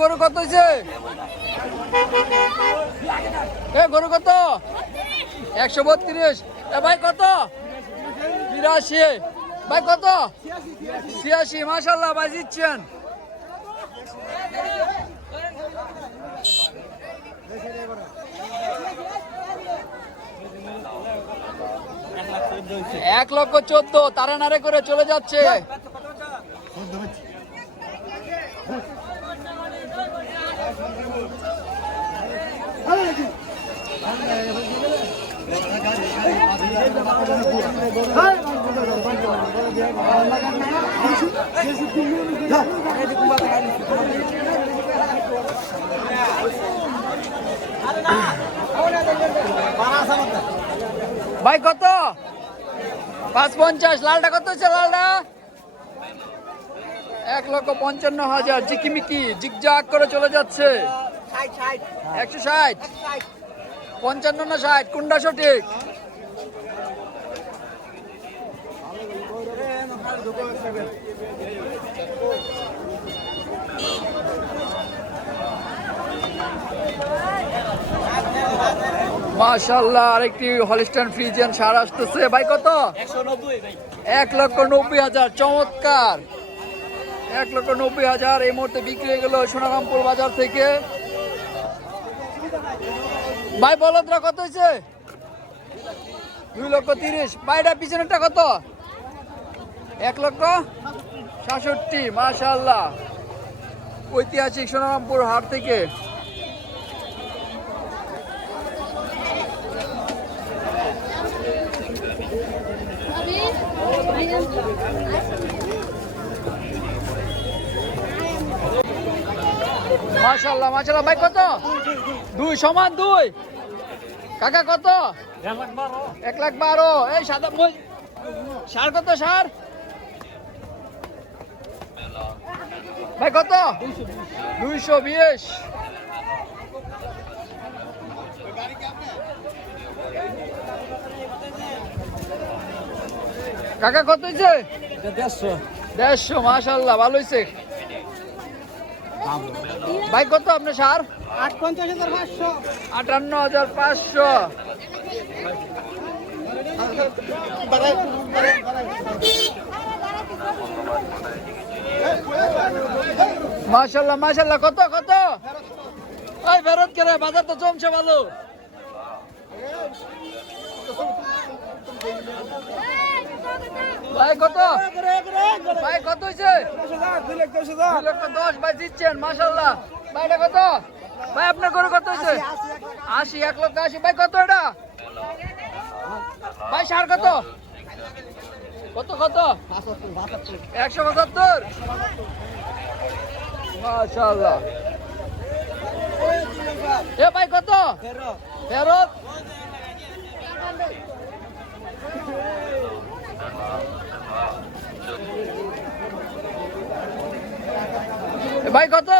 গরু কত হয়েছে এ, গরু কত? একশো বত্রিশ। ভাই কত? বিরাশি। ভাই কত? ছিয়াশি। মাসাল্লাহ ভাই দিচ্ছেন এক লক্ষ চোদ্দ, তারা নারে করে চলে যাচ্ছে। ভাই, কত? পাঁচ পঞ্চাশ। লালটা কত হচ্ছে, লালটা? এক লক্ষ পঞ্চান্ন হাজার। জিকিমিকি, জিগজাগ করে চলে যাচ্ছে। একশো ষাট। পঞ্চান্ন না ষাট? কোনটা সঠিক? মাশাল্লাহ আরেকটি হলিস্টান ফ্রিজিয়ান সার আসতেছে। ভাই, কত? এক লক্ষ নব্বই হাজার, চমৎকার। এক লক্ষ নব্বই হাজার এই মুহূর্তে বিক্রি হয়ে গেল সোনারামপুর বাজার থেকে। ভাই, বলদরা কত হয়েছে দুই লক্ষ তিরিশ। ভাইটা পিছনেরটা কত? এক লক্ষ সাতষট্টি মাশাল্লাহ ঐতিহাসিক সোনারামপুর হাট থেকে। মাশাল্লাহ মাশাল্লাহ ভাই কত? দুই সমান দুই। কাকা কত? এক লাখ বারো। এই সাদা মই সার কত সার? ভাই কত? দুইশো বিশ। কাকা কত হয়েছে দেড়শো। দেড়শো মাশাল্লাহ ভালো হয়েছে ভাই কত আপনার সার? আট পঞ্চাশ হাজার পাঁচশো। আটান্ন হাজার পাঁচশো। মাশাল্লাহ মাশাল্লাহ কত কত? ওই ফেরত করে বাজার তো জমছে ভালো। ভাই কত? ভাই কত হয়েছে দশ ভাই দিচ্ছেন মাশাল্লাহ ভাইটা কত? ভাই আপনার গরু কত হয়েছে আশি এক লক্ষ আশি। ভাই কত এটা? ভাই সার কত? কত কত? একশো পঁচাত্তর। মাশাল্লাহ এ ভাই কত? ফেরত। ভাই কত?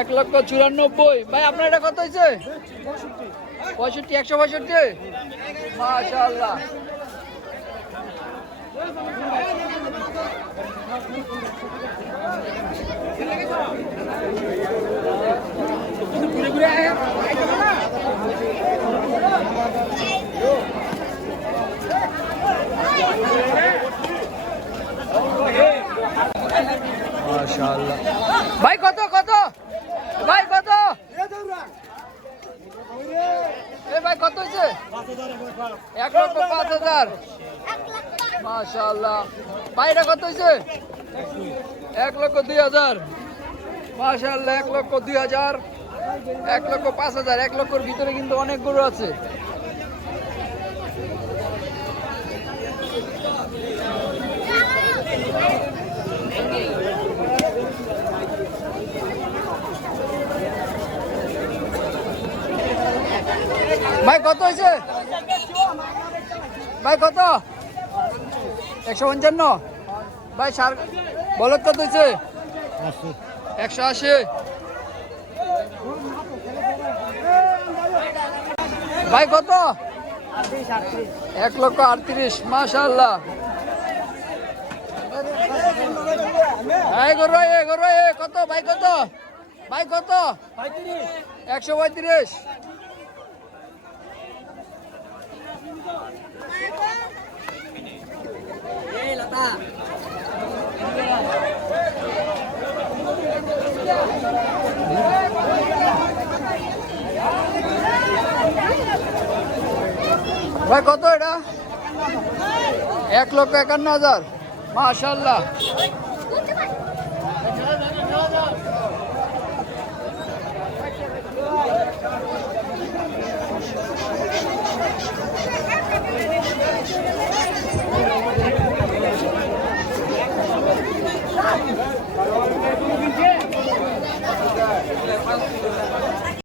এক লক্ষ চুরানব্বই। ভাই আপনার এটা কত হয়েছে পঁয়ষট্টি একশো পঁয়ষট্টি? মাশাল্লাহ মাশাল্লাহ ভাই, কত কত? ভাই, কত? এ ভাই, কত হয়েছে? এক লক্ষ পাঁচ হাজার। মাশাল্লাহ ভাই, এটা কত হয়েছে? এক লক্ষ দুই হাজার। মাশাল্লাহ এক লক্ষ দুই হাজার। এক লক্ষ পাঁচ হাজার। এক লক্ষর ভিতরে কিন্তু অনেক গরু আছে। ভাই, কত হয়েছে? ভাই, কত? একশো পঞ্চান্ন? ভাই, সার বলত কত হয়েছে? একশো আশি। ভাই, কত? এক লক্ষ আটত্রিশ মাশাল্লাহ কত? ভাই কত? ভাই, কত? একশো পঁয়ত্রিশ। ভাই কত এটা? এক লক্ষ একান্ন হাজার। মাশাল্লাহ